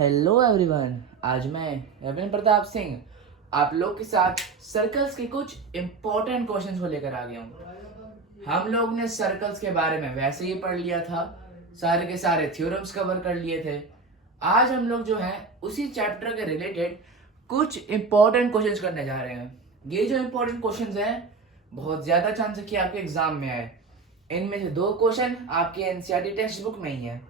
Hello everyone. आज मैं रविंद्र प्रताप सिंह आप लोग के साथ सर्कल्स के कुछ इम्पोर्टेंट क्वेश्चंस को लेकर आ गया हूँ। हम लोग ने सर्कल्स के बारे में वैसे ही पढ़ लिया था, सारे के सारे थ्योरम्स कवर कर लिए थे। आज हम लोग जो है उसी चैप्टर के रिलेटेड कुछ इम्पोर्टेंट क्वेश्चंस करने जा रहे हैं। ये जो इम्पोर्टेंट क्वेश्चंस हैं बहुत ज़्यादा चांस है कि आपके एग्जाम में आए। इनमें से 2 क्वेश्चन आपके एनसीईआरटी टेक्स्ट बुक में ही है।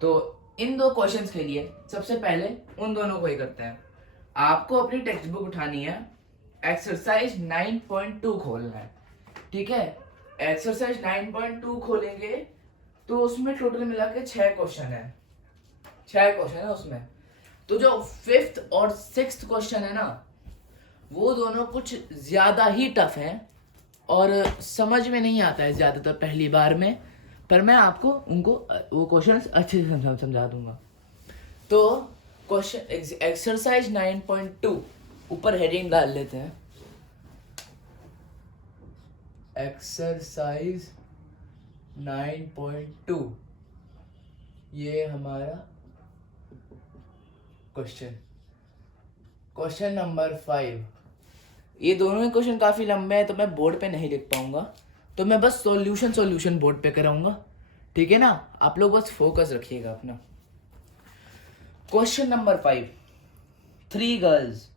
तो इन 2 क्वेश्चंस के लिए सबसे पहले उन दोनों को ही करते हैं। आपको अपनी टेक्स्ट बुक उठानी है, एक्सरसाइज 9.2 खोलना है। ठीक है, एक्सरसाइज 9.2 खोलेंगे तो उसमें टोटल मिला के 6 क्वेश्चन है। 6 क्वेश्चन है उसमें। तो जो 5th और 6th क्वेश्चन है ना, वो दोनों कुछ ज्यादा ही टफ है और समझ में नहीं आता है ज्यादातर पहली बार में, पर मैं आपको उनको वो क्वेश्चंस अच्छे से समझा दूंगा। तो क्वेश्चन एक्सरसाइज 9.2 ऊपर हेडिंग डाल लेते हैं, एक्सरसाइज 9.2। ये हमारा क्वेश्चन नंबर 5। ये दोनों ही क्वेश्चन काफ़ी लंबे हैं तो मैं बोर्ड पे नहीं लिख पाऊंगा, तो मैं बस सॉल्यूशन बोर्ड पे कराऊंगा। ठीक है ना, आप लोग बस फोकस रखिएगा अपना। Question number 5। 3 girls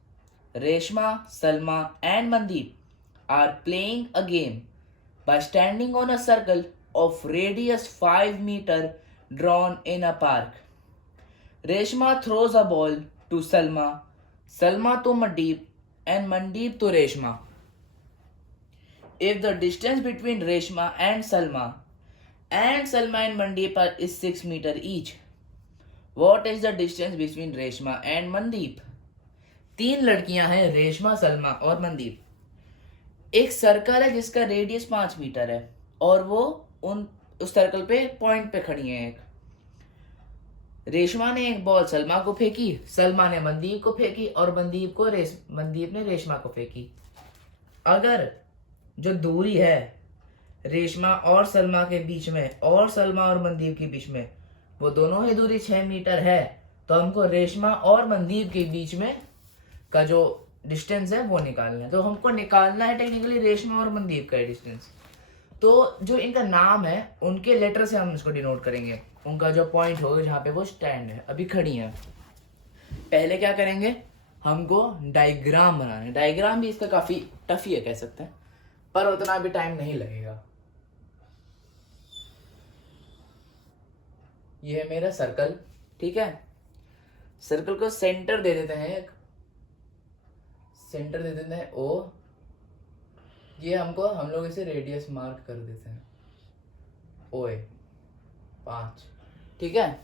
Reshma, Salma and Mandeep are playing a game by standing on a circle of radius 5 meter drawn in a park. Reshma throws a ball to Salma, Salma to Mandeep, and Mandeep to Reshma. If the distance between Reshma and Salma and Mandeep is 6 meter each, what is the distance between Reshma and Mandeep? 3 लड़कियां हैं, रेशमा, सलमा और मनदीप। एक circle है जिसका radius 5 metre है और वो उस सर्कल पे पॉइंट पे खड़ी है। एक रेशमा ने एक बॉल सलमा को फेंकी, सलमा ने मनदीप को फेंकी और मनदीप ने रेशमा को फेंकी। अगर जो दूरी है रेशमा और सलमा के बीच में और सलमा और मनदीप के बीच में, वो दोनों ही दूरी 6 मीटर है, तो हमको रेशमा और मनदीप के बीच में का जो डिस्टेंस है वो निकालना है। तो हमको निकालना है टेक्निकली रेशमा और मनदीप का डिस्टेंस। तो जो इनका नाम है उनके लेटर से हम इसको डिनोट करेंगे, उनका जो पॉइंट होगा जहाँ पे वो स्टैंड है, अभी खड़ी है। पहले क्या करेंगे, हमको डायग्राम बनाना है। डायग्राम भी इसका काफ़ी टफ ही है कह सकते हैं, पर उतना भी टाइम नहीं लगेगा। ये है मेरा सर्कल। ठीक है, सर्कल को सेंटर दे देते हैं, एक सेंटर दे देते हैं ओ। ये हम लोग इसे रेडियस मार्क कर देते हैं ओ ए 5। ठीक है,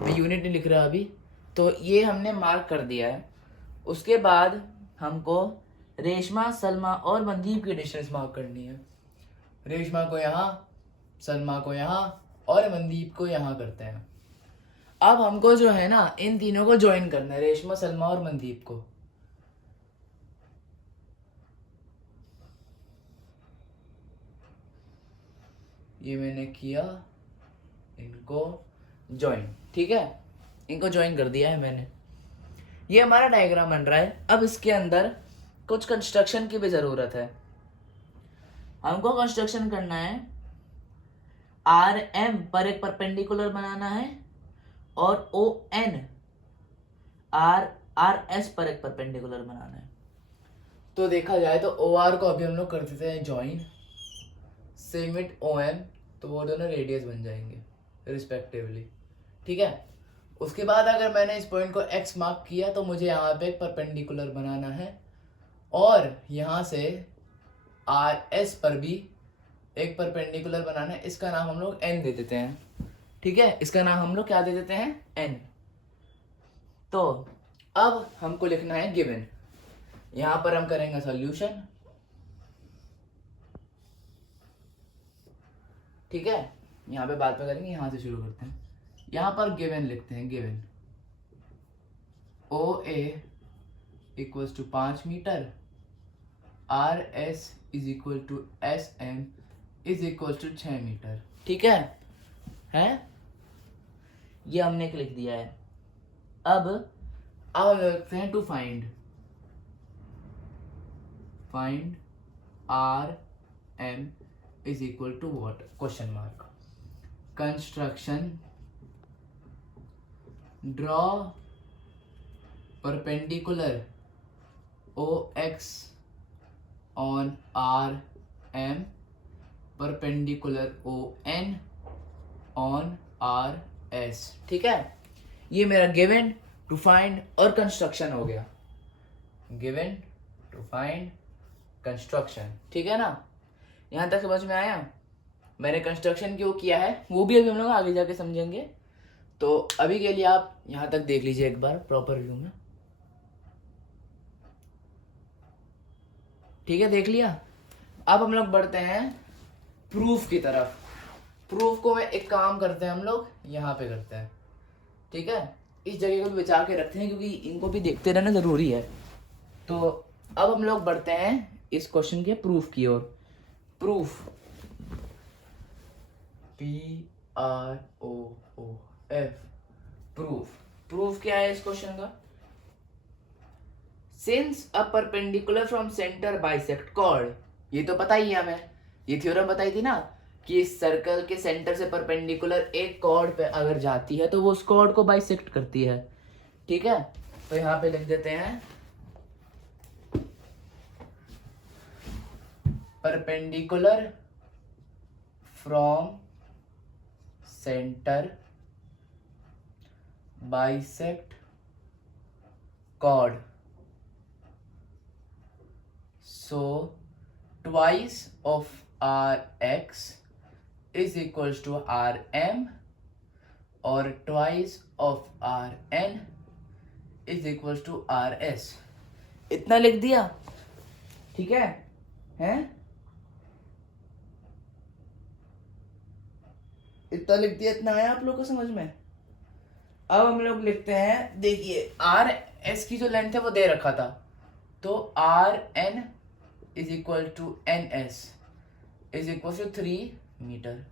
मैं यूनिट नहीं लिख रहा अभी, तो ये हमने मार्क कर दिया है। उसके बाद हमको रेशमा, सलमा और मनदीप की डिस्टेंस मार्क करनी है। रेशमा को यहाँ, सलमा को यहाँ और मनदीप को यहाँ करते हैं। अब हमको जो है ना इन तीनों को ज्वाइन करना है, रेशमा, सलमा और मनदीप को। ये मैंने किया, इनको ज्वाइन। ठीक है, इनको ज्वाइन कर दिया है मैंने। ये हमारा डायग्राम बन रहा है। अब इसके अंदर कुछ कंस्ट्रक्शन की भी ज़रूरत है। हमको कंस्ट्रक्शन करना है, आर एम पर एक परपेंडिकुलर बनाना है और O N R R S पर एक परपेंडिकुलर बनाना है। तो देखा जाए तो ओ आर को अभी हम लोग कर देते हैं join, same with O M, तो वो दोनों रेडियस बन जाएंगे रिस्पेक्टिवली। ठीक है, उसके बाद अगर मैंने इस पॉइंट को x मार्क किया तो मुझे यहाँ पे एक परपेंडिकुलर बनाना है और यहाँ से आर एस पर भी एक परपेंडिकुलर बनाना है। इसका नाम हम लोग n दे देते हैं। ठीक है, इसका नाम हम लोग क्या दे देते हैं, n। तो अब हमको लिखना है गिवन। यहाँ पर हम करेंगे सॉल्यूशन। ठीक है, यहाँ पे बाद में करेंगे, यहाँ से शुरू करते हैं। यहाँ पर गिवन लिखते हैं, given O A equals to 5 metre, R S is equal to S M is equal to 6 metre. ठीक है, ये हमने लिख दिया है। अब हम लिखते हैं to find R M is equal to what, question mark. Construction, draw perpendicular O X on R M perpendicular O N on R S. ठीक है, ये मेरा गिवन, टू फाइंड और कंस्ट्रक्शन हो गया। Given, to find, construction. ठीक है ना, यहाँ तक समझ में आया। मैंने कंस्ट्रक्शन क्यों किया है वो भी अभी हम लोग आगे जाके समझेंगे। तो अभी के लिए आप यहाँ तक देख लीजिए एक बार प्रॉपर व्यू में। ठीक है, देख लिया। अब हम लोग बढ़ते हैं प्रूफ की तरफ। प्रूफ को मैं एक काम करते हैं हम लोग यहाँ पे करते हैं। ठीक है, इस जगह को भी बचा के रखते हैं क्योंकि इनको भी देखते रहना जरूरी है। तो अब हम लोग बढ़ते हैं इस क्वेश्चन के प्रूफ की ओर। Proof, PROOF, proof. प्रूफ क्या है इस क्वेश्चन का? Since a perpendicular from centre bisect chord, ये तो पता ही है हमें, ये थ्योरम बताई थी ना कि इस सर्कल के सेंटर से परपेंडिकुलर एक कॉर्ड पे अगर जाती है तो वो उस कॉर्ड को बाइसेक्ट करती है। ठीक है, तो यहाँ पे लिख देते हैं perpendicular from centre bisect chord, so twice of Rx is equals to Rm और twice of Rn is equals to Rs। इतना लिख दिया, ठीक है? हैं? इतना लिख दिया, इतना आया आप लोग को समझ में? अब हम लोग लिखते हैं, देखिए Rs की जो लेंथ है वो दे रखा था, तो Rn is equal to NS is equal to 3 metre.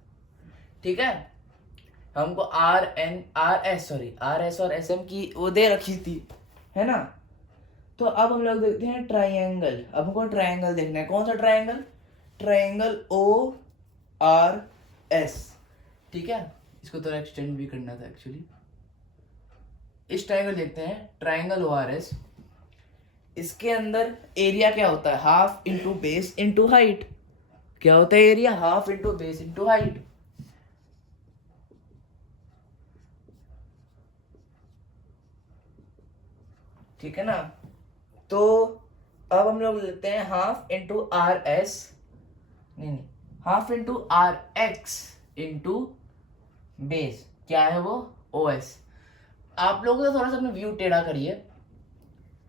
ठीक है, हमको RS और SM की वो दे रखी थी, है ना? तो अब हम लोग देखते हैं ट्राइंगल। अब हमको ट्राइंगल देखना है। कौन सा ट्राइंगल? Triangle ORS। ठीक है, इसको थोड़ा एक्सटेंड भी करना था एक्चुअली। इस ट्राइंगल देखते हैं, ट्राइंगल ORS। इसके अंदर एरिया क्या होता है? Half into base into height. क्या होता है area? Half into base into height. ठीक है ना? तो अब हम लोग लेते हैं हाफ इंटू RS, नहीं, half into RX into base. क्या है वो? OS। आप लोग थोड़ा सा अपना व्यू टेढ़ा करिए,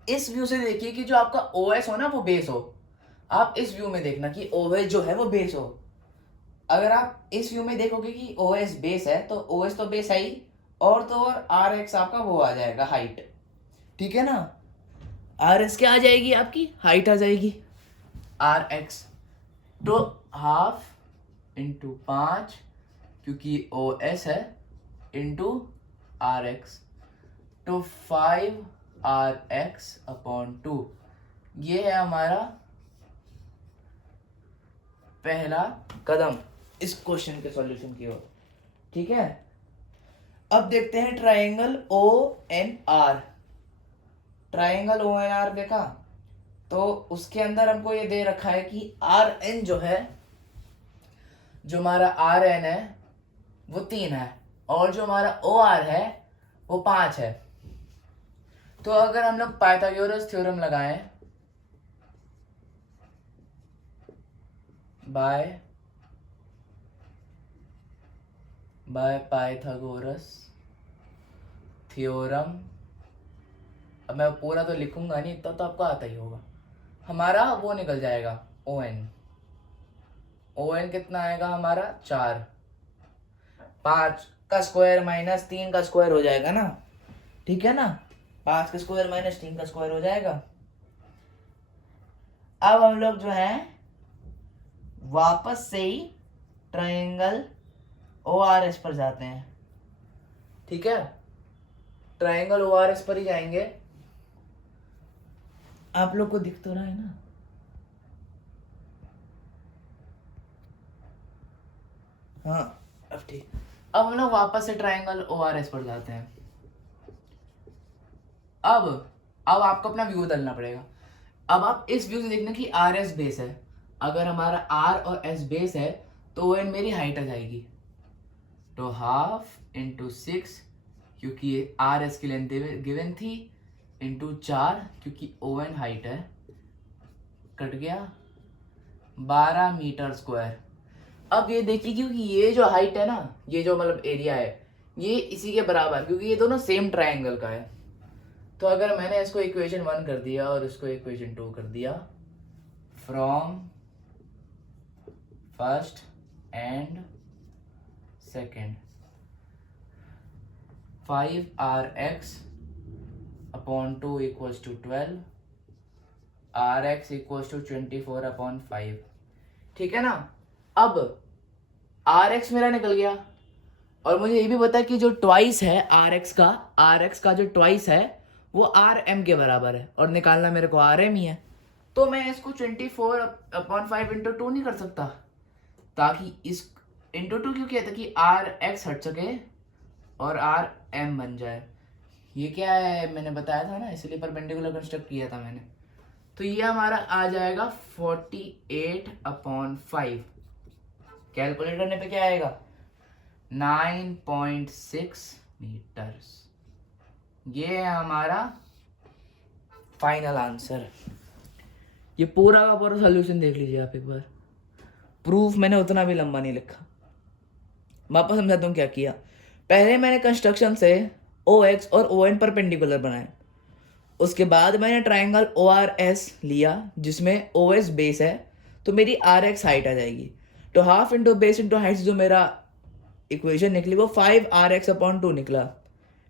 इस व्यू से देखिए कि जो आपका OS हो ना वो बेस हो। आप इस व्यू में देखना कि OS जो है वो बेस हो। अगर आप इस व्यू में देखोगे कि OS बेस है तो OS तो बेस है ही, और तो और RX आपका वो आ जाएगा हाइट। ठीक है ना? RS क्या आ जाएगी? आपकी हाइट आ जाएगी। RX तो हाफ इंटू 5 क्योंकि OS है इंटू RX, तो 5RX अपॉन 2। ये है हमारा पहला कदम इस क्वेश्चन के सॉल्यूशन की ओर। ठीक है, अब देखते हैं ट्राइंगल ONR। ट्राइंगल ONR देखा, तो उसके अंदर हमको ये दे रखा है कि RN जो है, जो हमारा RN है वो 3 है, और जो हमारा OR है वो 5 है। तो अगर हम लोग पाइथागोरस थ्योरम लगाएं, बाय पाइथागोरस थ्योरम, अब मैं पूरा तो लिखूंगा नहीं, इतना तो आपको आता ही होगा। हमारा वो निकल जाएगा ON कितना आएगा हमारा? 4। 5 का स्क्वायर माइनस 3 का स्क्वायर हो जाएगा ना? ठीक है ना? 5 का स्क्वायर माइनस 3 का स्क्वायर हो जाएगा। अब हम लोग जो है वापस से ही ट्राइंगल ORS पर जाते हैं। ठीक है, ट्राइंगल ORS पर ही जाएंगे। आप लोग को दिख तो रहा है ना? हाँ अब ठीक। अब हम लोग वापस से ट्राइंगल ORS पर जाते हैं। अब आपको अपना व्यू बदलना पड़ेगा। अब आप इस व्यू से देखना कि RS बेस है। अगर हमारा R और S बेस है तो ON मेरी हाइट आ जाएगी। तो 1/2 इंटू 6 क्योंकि RS की लेंथ गिवन थी, इंटू 4 क्योंकि ON हाइट है, कट गया 12 मीटर स्क्वायर। अब ये देखिए क्योंकि ये जो हाइट है ना, ये जो मतलब एरिया है, ये इसी के बराबर, क्योंकि ये दोनों सेम ट्राइंगल का है। तो अगर मैंने इसको इक्वेशन 1 कर दिया और इसको इक्वेशन 2 कर दिया, from first and second 5RX upon 2 equals to 12, RX equals to 24/5। ठीक है ना? अब RX मेरा निकल गया और मुझे ये भी पता है कि जो ट्वाइस है RX का जो ट्वाइस है वो RM के बराबर है, और निकालना मेरे को RM ही है। तो मैं इसको 24/5 इंटू 2 नहीं कर सकता, ताकि इस इंटू 2 क्यों किया था कि RX हट सके और RM बन जाए। ये क्या है मैंने बताया था ना, इसलिए परपेंडिकुलर कंस्ट्रक्ट किया था मैंने। तो ये हमारा आ जाएगा 48/5। कैलकुलेट करने पे क्या आएगा? 9.6 मीटर्स। ये है हमारा फाइनल आंसर। ये पूरा का पूरा सॉल्यूशन देख लीजिए आप एक बार। प्रूफ मैंने उतना भी लंबा नहीं लिखा। वापस समझाता हूँ क्या किया। पहले मैंने कंस्ट्रक्शन से OX और ON परपेंडिकुलर बनाए। उसके बाद मैंने ट्राइंगल ORS लिया जिसमें OS बेस है, तो मेरी RX हाइट आ जाएगी। तो 1/2 इंटू बेस इंटू हाइट जो मेरा इक्वेशन निकली वो 5RX/2 निकला,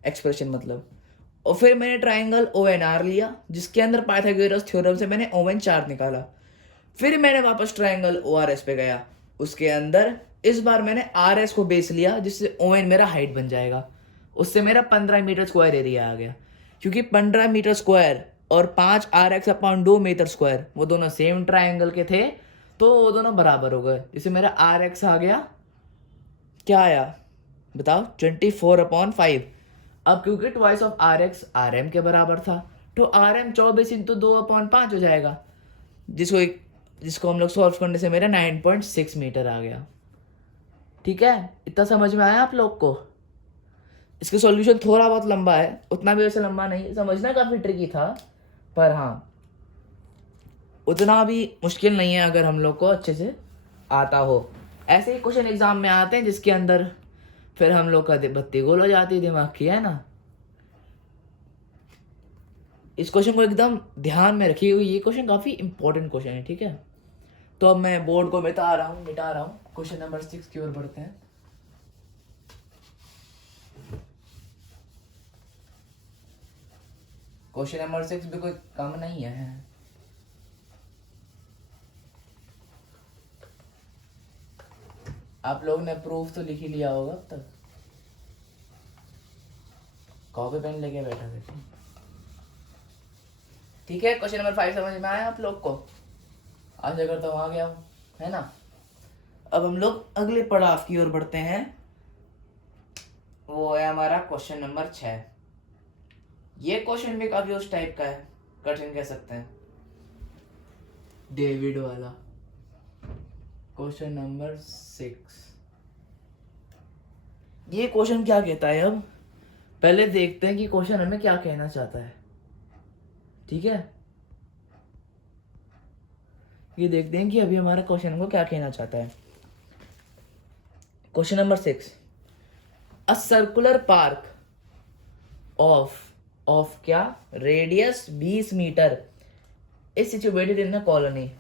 एक्सप्रेशन मतलब। और फिर मैंने ट्राइंगल ONR लिया जिसके अंदर पाइथागोरस थ्योरम से मैंने ON 4 निकाला। फिर मैंने वापस ट्राइंगल ORS पे गया, उसके अंदर इस बार मैंने RS को बेस लिया जिससे ON मेरा हाइट बन जाएगा। उससे मेरा 15 मीटर स्क्वायर एरिया आ गया, क्योंकि 15 मीटर स्क्वायर और 5RX/2 मीटर स्क्वायर वो दोनों सेम ट्राइंगल के थे, तो वो दोनों बराबर हो गए। जिससे मेरा RX आ गया, क्या आया बताओ? 24/5। अब क्योंकि ट्वाइस ऑफ RX RM के बराबर था, तो RM 24 इंटू 2/5 हो जाएगा, जिसको हम लोग सॉल्व करने से मेरा 9.6 मीटर आ गया। ठीक है, इतना समझ में आया आप लोग को? इसका सॉल्यूशन थोड़ा बहुत लंबा है, उतना भी वैसे लंबा नहीं, समझना काफ़ी ट्रिकी था, पर हाँ उतना भी मुश्किल नहीं है अगर हम लोग को अच्छे से आता हो। ऐसे ही क्वेश्चन एग्जाम में आते हैं जिसके अंदर फिर हम लोग का बत्ती गोल हो जाती है दिमाग की, है ना? इस क्वेश्चन को एकदम ध्यान में रखिए, ये क्वेश्चन काफ़ी इंपॉर्टेंट क्वेश्चन है। ठीक है, तो अब मैं बोर्ड को मिटा रहा हूँ क्वेश्चन नंबर 6 की ओर बढ़ते हैं। क्वेश्चन नंबर 6 भी कोई कम नहीं है। आप लोग ने प्रूफ तो लिख ही लिया होगा अब तक, कॉपी पेन लेके बैठा थे। ठीक है, क्वेश्चन नंबर 5 समझ में आया आप लोग को? आशा करता हूँ आ गया हूँ, है ना? अब हम लोग अगले पड़ाव की ओर बढ़ते हैं, वो है हमारा क्वेश्चन नंबर 6। ये क्वेश्चन भी काफी उस टाइप का है, कठिन कह सकते हैं, डेविड वाला। Question number 6। ये क्वेश्चन क्या कहता है? अब पहले देखते हैं कि क्वेश्चन हमें क्या कहना चाहता है। ठीक है, ये देखते हैं कि अभी हमारा क्वेश्चन को क्या कहना चाहता है। Question number 6, a circular park of क्या radius 20 metre is situated in a colony.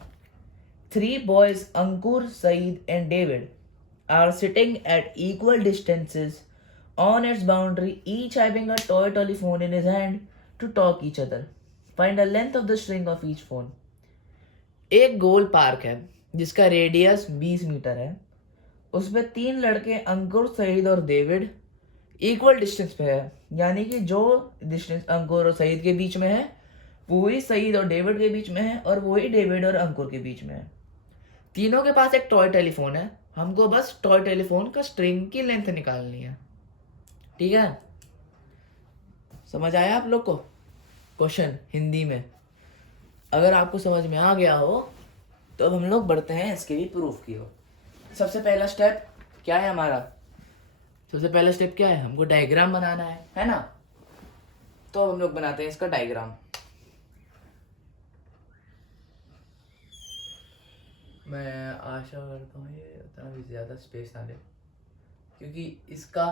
3 boys, Ankur, Saeed and David, are sitting at equal distances on its boundary, each having a toy telephone in his hand to talk each other. Find the length of the string of each phone. एक गोल park है जिसका radius 20 metre है। उसमें 3 लड़के अंकुर, सईद और David equal distance पे है, यानी कि जो डिस्टेंस अंकुर और सईद के बीच में है वो ही सईद और डेविड के बीच में है, और वो ही डेविड और अंकुर के बीच में है। तीनों के पास एक टॉय टेलीफोन है, हमको बस टॉय टेलीफोन का स्ट्रिंग की लेंथ निकालनी है। ठीक है, समझ आया आप लोग को क्वेश्चन हिंदी में? अगर आपको समझ में आ गया हो तो अब हम लोग बढ़ते हैं इसके भी प्रूफ की ओर। सबसे पहला स्टेप क्या है हमारा? सबसे पहला स्टेप क्या है? हमको डायग्राम बनाना है ना? तो हम लोग बनाते हैं इसका डायग्राम। मैं आशा करता हूँ ये उतना भी ज़्यादा स्पेस ना ले, क्योंकि इसका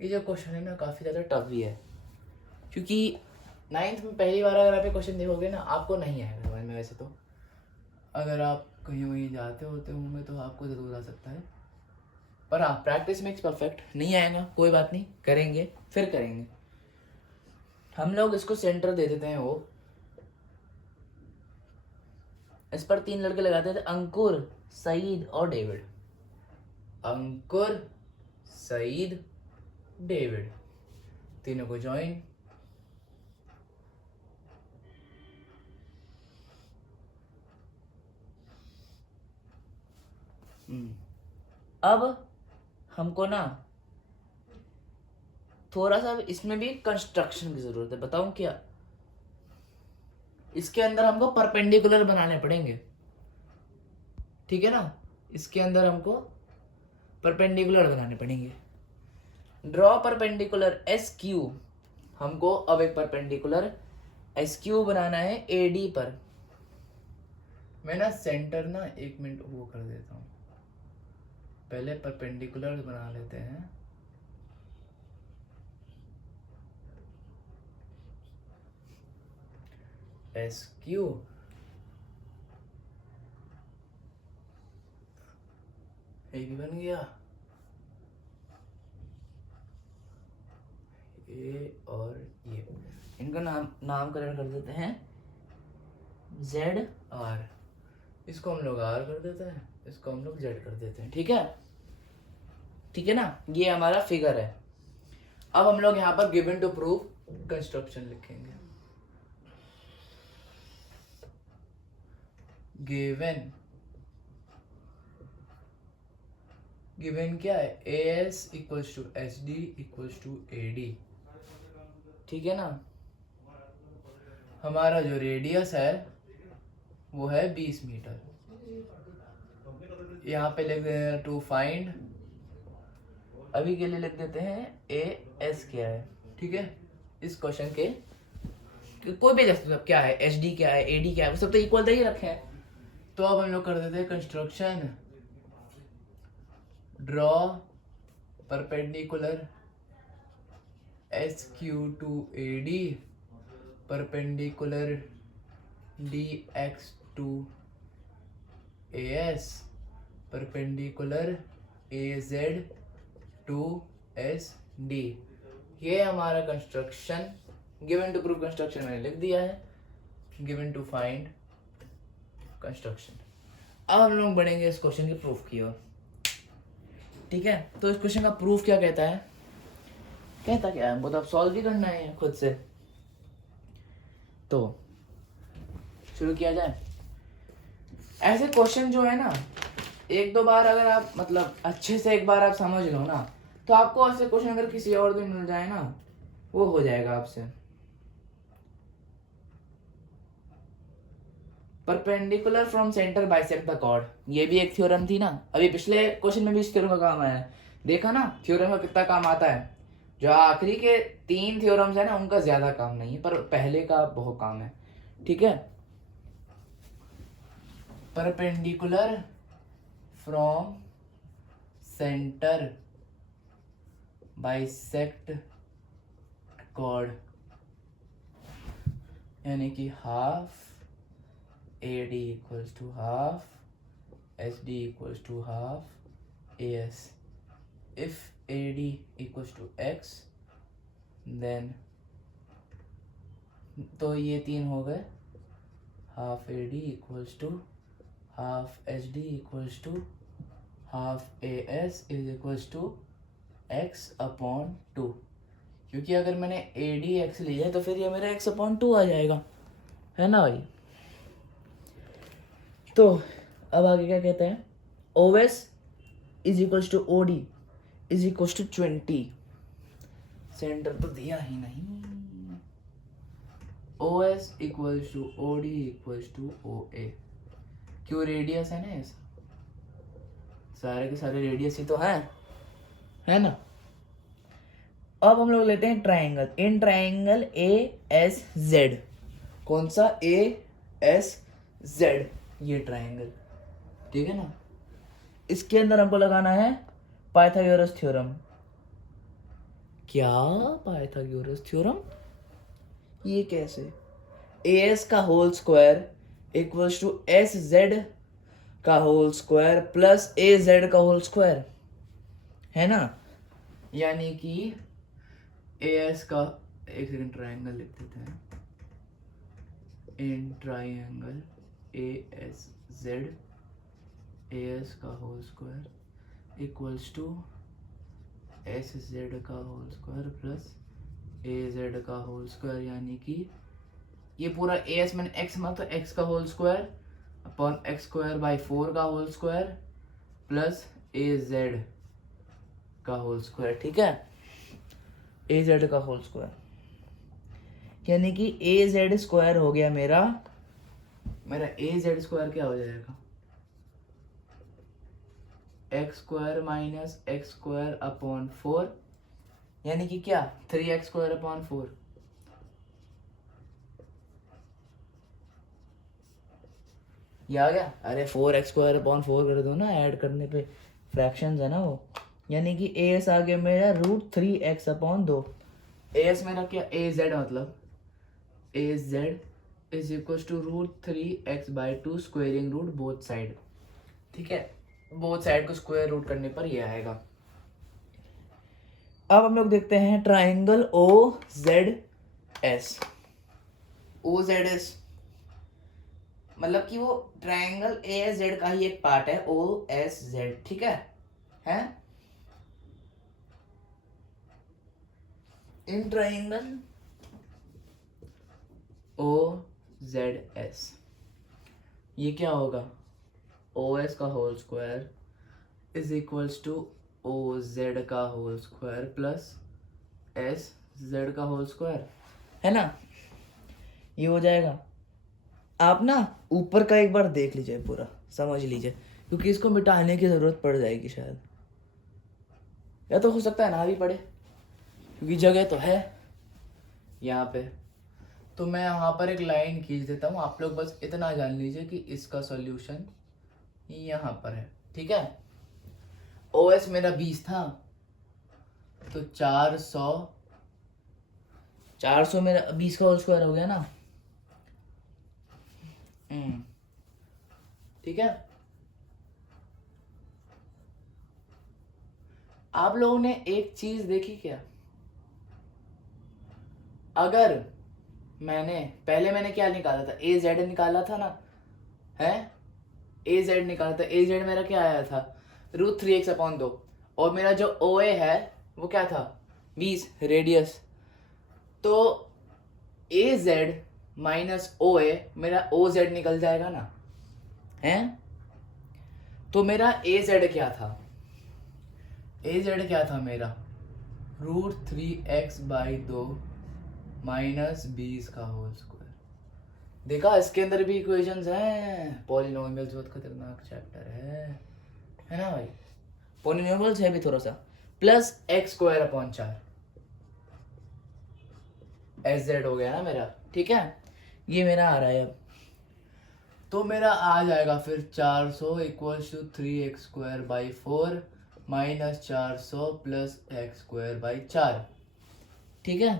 ये जो क्वेश्चन है ना काफ़ी ज़्यादा टफ भी है, क्योंकि 9th में पहली बार अगर आप ये क्वेश्चन देखोगे ना आपको नहीं आएगा समझ में। वैसे तो अगर आप कहीं वहीं जाते होते होंगे तो आपको ज़रूर आ सकता है, पर हाँ प्रैक्टिस मेक्स परफेक्ट। नहीं आएगा कोई बात नहीं, करेंगे फिर करेंगे। हम लोग इसको सेंटर दे देते हैं, वो इस पर 3 लड़के लगाते थे, अंकुर, सईद और डेविड। अंकुर, सईद, डेविड, तीनों को ज्वाइन। अब हमको ना थोड़ा सा इसमें भी कंस्ट्रक्शन की जरूरत है। बताऊं क्या? इसके अंदर हमको परपेंडिकुलर बनाने पड़ेंगे, ठीक है ना? इसके अंदर हमको परपेंडिकुलर बनाने पड़ेंगे। Draw perpendicular S Q. हमको अब एक परपेंडिकुलर एस क्यू बनाना है एडी पर। मैं ना सेंटर ना 1 मिनट वो कर देता हूँ, पहले परपेंडिकुलर बना लेते हैं। एस क्यू ये भी बन गया, ए और ये, इनका नामकरण कर देते हैं जेड आर। इसको हम लोग आर कर देते हैं, इसको हम लोग जेड कर देते हैं। ठीक है, ठीक है ना? ये हमारा फिगर है। अब हम लोग यहाँ पर गिवन टू प्रूव कंस्ट्रक्शन लिखेंगे। गिवन क्या है? S equals to H D equals to A D. ठीक है ना? हमारा जो रेडियस है वो है 20 मीटर। यहाँ पे लिख देते हैं टू फाइंड, अभी के लिए लिख देते हैं ए एस क्या है। ठीक है, इस क्वेश्चन के कोई भी मतलब क्या है, एच डी क्या है, ए डी क्या है, वो सब तो इक्वल तो ही रखे हैं। तो अब हम लोग कर देते हैं construction. Draw perpendicular S Q to A D, perpendicular D X to A S, perpendicular A Z to S D. ये हमारा construction given to prove construction मैंने लिख दिया है, गिवन टू फाइंड कंस्ट्रक्शन। अब हम लोग बढ़ेंगे इस क्वेश्चन के प्रूफ की ओर। ठीक है, तो इस क्वेश्चन का प्रूफ क्या कहता है? कहता क्या है हमको तो अब सॉल्व भी करना है खुद से। तो शुरू किया जाए। ऐसे क्वेश्चन जो है ना, 1-2 बार अगर आप मतलब अच्छे से एक बार आप समझ लो ना, तो आपको ऐसे क्वेश्चन अगर किसी और दिन मिल जाए ना, वो हो जाएगा आपसे। Perpendicular from centre bisect the chord, ये भी एक थ्योरम थी ना, अभी पिछले क्वेश्चन में भी इस थ्योरम का काम आया है। देखा ना थ्योरम का कितना काम आता है। जो आखिरी के 3 थ्योरम्स है ना, उनका ज्यादा काम नहीं है, पर पहले का बहुत काम है। ठीक है, perpendicular from centre bisect chord, यानी कि half AD equals to half HD equals to half AS. If AD equals to X, then तो ये 3 हो गए, half AD equals to half HD equals to half AS is equals to x upon two, क्योंकि अगर मैंने A D x लिया है तो फिर ये मेरा एक्स अपॉन टू आ जाएगा, है ना भाई। तो अब आगे क्या कहते हैं, O S is equals to O D is equals to 20, centre तो दिया ही नहीं। O S equals to O D equals to O A, क्यों, रेडियस है ना ऐसा, सारे के सारे रेडियस ही तो है ना। अब हम लोग लेते हैं triangle, in triangle A S Z, कौन सा, ए एस जेड, ये ट्राइंगल, ठीक है ना। इसके अंदर हमको लगाना है पाइथागोरस थ्योरम। क्या पाइथागोरस थ्योरम, ये कैसे, ए एस का whole square equals to S Z का whole square plus A Z का होल स्क्वायर, है ना। यानी कि ए एस का, एक सेकंड ट्राइंगल लिख देते हैं, in triangle A S Z, A S का whole square equals to S Z का whole square plus A Z का होल स्क्वायर, यानी कि ये पूरा ए एस मैंने एक्स माना तो एक्स का whole square upon X square by 4 का whole square plus A Z का होल स्क्वायर, ठीक है, ए जेड का होल स्क्वायर, यानी कि ए जेड स्क्वायर हो गया मेरा ए जेड स्क्वायर क्या हो जाएगा, x square minus x square upon 4, यानी कि क्या, 3x स्क्वायर अपॉन 4, ये आ गया। अरे 4x स्क्वायर अपॉन 4 कर दो ना, ऐड करने पे फ्रैक्शंस है ना वो, यानी कि ए एस आ गया मेरा √3x अपॉन 2, ए एस मेरा क्या, ए जेड मतलब A Z is equal to √3x by 2 squaring root both side, ठीक है, बोथ साइड को स्क्वायर रूट करने पर ये आएगा। अब हम लोग देखते हैं triangle O Z S, O Z S मतलब कि वो ट्राइंगल ए एस जेड का ही एक पार्ट है, ओ एस जेड, ठीक है? In triangle O Z S ये क्या होगा, ओ एस का whole square is equals to O Z का whole square plus S Z का होल स्क्वायर, है ना। ये हो जाएगा। आप ना ऊपर का एक बार देख लीजिए, पूरा समझ लीजिए, क्योंकि इसको मिटाने की ज़रूरत पड़ जाएगी शायद, या तो हो सकता है ना भी पड़े, क्योंकि जगह तो है यहाँ पे। तो मैं यहाँ पर एक लाइन खींच देता हूँ, आप लोग बस इतना जान लीजिए कि इसका सॉल्यूशन यहाँ पर है, ठीक है। ओ एस मेरा 20 था, तो 400 मेरा 20 का होल स्क्वायर हो गया ना, ठीक है। आप लोगों ने एक चीज देखी क्या, अगर मैंने क्या निकाला था, ए जेड निकाला था ना, है, ए जेड निकाला था, ए जेड मेरा क्या आया था, √3x अपॉन 2, और मेरा जो ओ ए है वो क्या था, 20 रेडियस, तो ए जेड माइनस ओ ए, मेरा ओ जेड निकल जाएगा ना, है। तो मेरा ए जेड क्या था, मेरा √3x बाई 2 माइनस 20 का होल स्क्वायर। देखा, इसके अंदर भी इक्वेशंस हैं, पॉलिनोमियल्स बहुत खतरनाक चैप्टर है ना भाई, पॉलिनोमियल्स है भी थोड़ा सा, plus X square upon 4 S Z हो गया ना मेरा, ठीक है। ये मेरा आ रहा है अब, तो मेरा आ जाएगा फिर 400 equals to 3x square by 4 minus 400 plus X square by 4, ठीक है,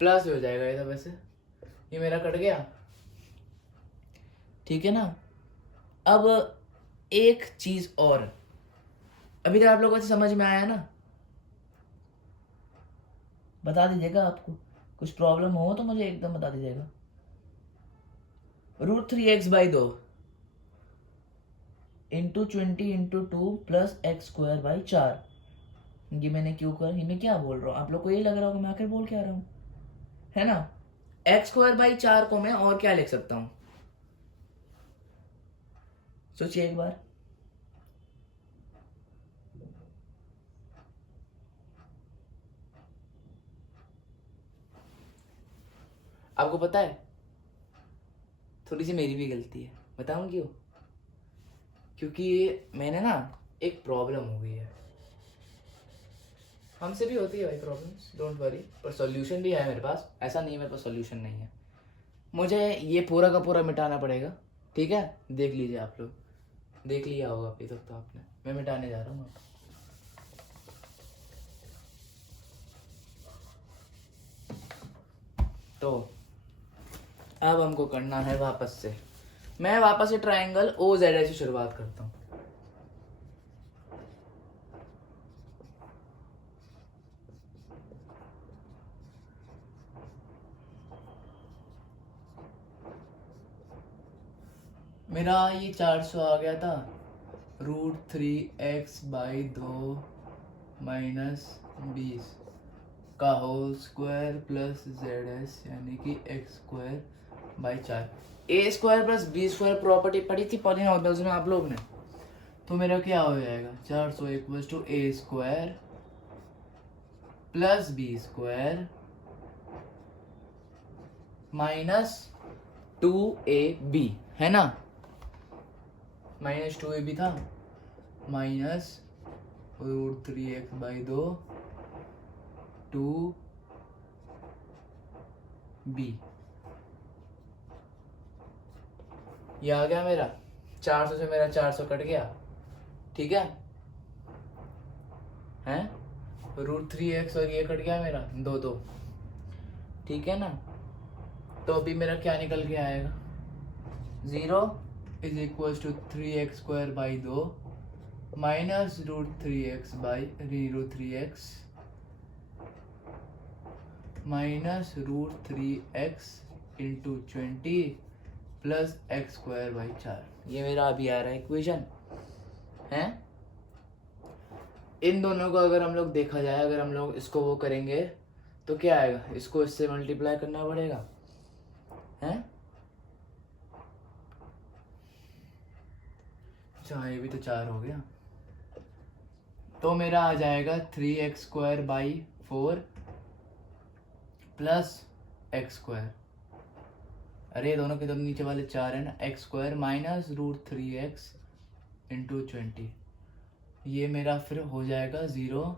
प्लस हो जाएगा ये तो, वैसे ये मेरा कट गया, ठीक है ना। अब एक चीज और, अभी तक आप लोगों को समझ में आया ना, बता दीजिएगा, आपको कुछ प्रॉब्लम हो तो मुझे एकदम बता दीजिएगा। √3x by 2 into 20 into 2 plus X square by 4, ये मैंने क्यों कर, ये मैं क्या बोल रहा हूँ, आप लोग को ये लग रहा होगा मैं आखिर बोल क्या रहा हूँ, है ना। x²/4 को मैं और क्या लिख सकता हूँ, सोचिए एक बार। आपको पता है थोड़ी सी मेरी भी गलती है, बताऊं क्यों, क्योंकि मैंने ना एक प्रॉब्लम हो गई है, हमसे भी होती है भाई प्रॉब्लम्स, डोंट वरी, पर सॉल्यूशन भी है मेरे पास, ऐसा नहीं है मेरे पास सॉल्यूशन नहीं है। मुझे ये पूरा का पूरा मिटाना पड़ेगा, ठीक है, देख लीजिए आप लोग, देख लिया होगा अभी तक तो आपने, मैं मिटाने जा रहा हूँ। तो अब हमको करना है वापस से, मैं वापस से ट्राइंगल OZS से शुरुआत करता हूँ। मेरा ये 400 आ गया था, √3x/2 - 20 का होल स्क्वायर प्लस ZS यानी कि x²/4। a² + b² प्रॉपर्टी पढ़ी थी पॉलिनॉमियल्स में आप लोग ने, तो मेरा क्या हो जाएगा 400 = a² + b² - 2ab, है ना, -2ab था, -√3x/2 2b, ये आ गया मेरा 400 से, मेरा 400 कट गया, ठीक है, हैं √3x और ये कट गया मेरा 2, ठीक है ना। तो अभी मेरा क्या निकल के आएगा, 0 = 3x²/2 -√3x -√3x × 20 + x²/4, ये मेरा अभी आ रहा है इक्वेशन, है। इन दोनों को अगर हम लोग देखा जाए, अगर हम लोग इसको वो करेंगे तो क्या आएगा, इसको इससे मल्टीप्लाई करना पड़ेगा, हैं। अच्छा ये भी तो 4 हो गया, तो मेरा आ जाएगा 3x²/4 + x², अरे ये दोनों के तो नीचे वाले 4 है ना, x² -√3x × 20, ये मेरा फिर हो जाएगा 0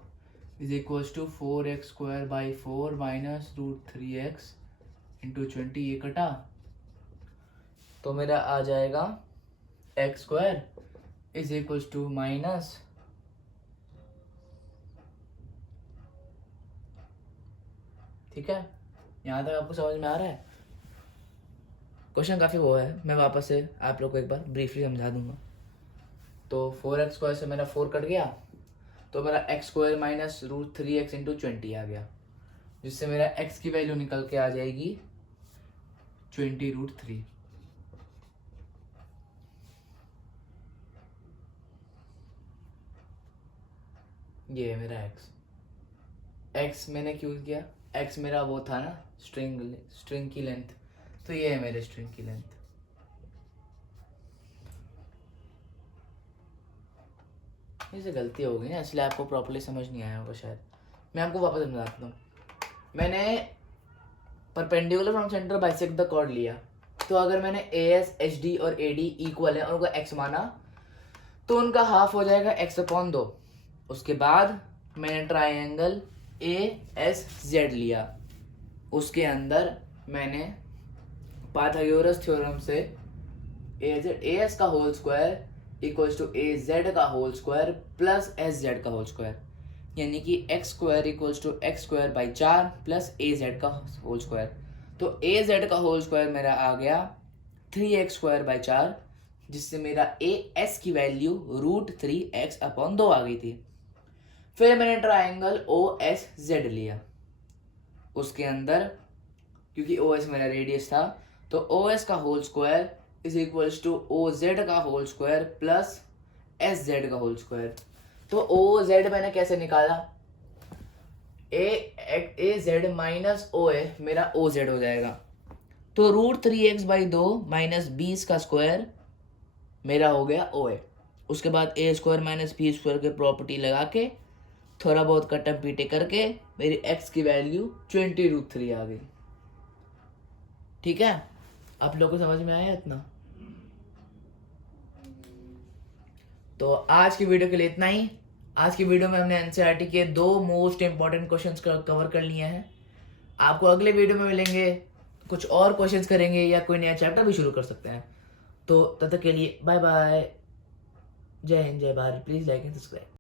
= 4x²/4 -√3x × 20, ये कटा, तो मेरा आ जाएगा x² = माइनस, ठीक है, यहाँ तक आपको समझ में आ रहा है। क्वेश्चन काफ़ी वो है, मैं वापस से आप लोग को एक बार ब्रीफली समझा दूंगा। तो 4x² से मेरा 4 कट गया, तो मेरा x² -√3x × 20 आ गया, जिससे मेरा x की वैल्यू निकल के आ जाएगी 20√3। ये है मेरा x मैंने क्यों किया, x मेरा वो था ना स्ट्रिंग की लेंथ, तो ये है मेरे स्ट्रिंग की लेंथ। इसे गलती हो गई ना, इसलिए आपको प्रॉपर्ली समझ नहीं आया होगा शायद, मैं आपको वापस समझाता हूँ। मैंने perpendicular from centre bisect the chord लिया, तो अगर मैंने AS HD और AD इक्वल है और उनका x माना, तो उनका हाफ हो जाएगा x/2। उसके बाद मैंने ट्राइंगल ASZ लिया, उसके अंदर मैंने पाइथागोरस थ्योरम से AS का होल स्क्वायर = AZ का होल स्क्वायर प्लस SZ का होल स्क्वायर, यानी कि x² = x²/4 + AZ का होल स्क्वायर। तो AZ का होल स्क्वायर मेरा आ गया 3x²/4, जिससे मेरा AS की वैल्यू √3x/2 आ गई थी। फिर मैंने ट्राइंगल OSZ लिया, उसके अंदर क्योंकि OS मेरा रेडियस था, तो OS का होल स्क्वायर = OZ का होल स्क्वायर प्लस SZ का होल स्क्वायर। तो OZ मैंने कैसे निकाला, ए जेड माइनस ओ ए मेरा ओ जेड हो जाएगा। तो √3x/2 माइनस 20 का स्क्वायर मेरा हो गया ओ ए। उसके बाद ए स्क्वायर माइनस बी स्क्वायर की प्रॉपर्टी लगा के थोड़ा बहुत कटम पीटे करके मेरी x की वैल्यू 20√3 आ गई। ठीक है, आप लोगों को समझ में आया इतना? तो आज की वीडियो के लिए इतना ही। आज की वीडियो में हमने एनसीईआरटी के 2 मोस्ट इंपॉर्टेंट क्वेश्चंस कवर कर लिए हैं। आपको अगले वीडियो में मिलेंगे, कुछ और क्वेश्चंस करेंगे या कोई नया चैप्टर भी शुरू कर सकते हैं। तो तब तक के लिए बाय बाय, जय हिंद, जय Bharat. Please like and subscribe.